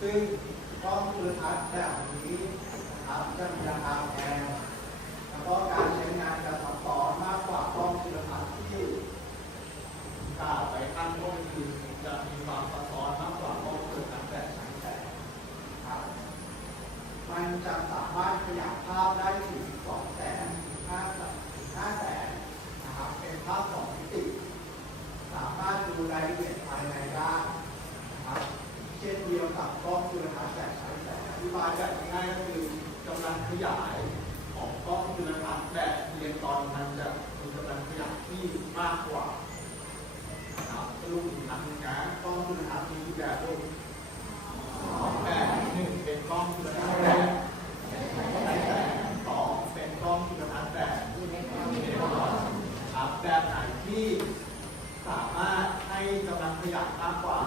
ซึ่งกล้องจุลทรรศน์แบบนี้นะครับจะมีราคาแพงแล้วก็การใช้งานจะซับซ้อนมากกว่ากล้องจุลทรรศน์ที่กล่าวไปข้างต้นคือจะมีความซับซ้อนมากกว่ากล้องจุลทรรศน์แบบฉายแสงครับมันจะสามารถขยายภาพได้ถึง2แสน5แสน5แสนนะครับเป็นภาพสองมิติ สามารถดูรายละเอียดภายในได้ นเดียวกับกล้องจุลทรรศน์แบบฉายแสงอธิบายแบบง่ายๆก็คือกำลังขยายของกล้องจุลทรรศน์แบบเรียนตอนมันจะมีกำลังขยายที่มากกว่านะครับรุปอีกครั้งหนึงนะกล้องจุลทรรศน์มีแบบรูปสองแบบหนึ่งเป็นกล้องจุลทรรศน์แบบฉายแสงสองเป็นกล้องจุลทรรศน์แบบครับแบบไหนที่สามารถให้กำลังขยายมากกว่า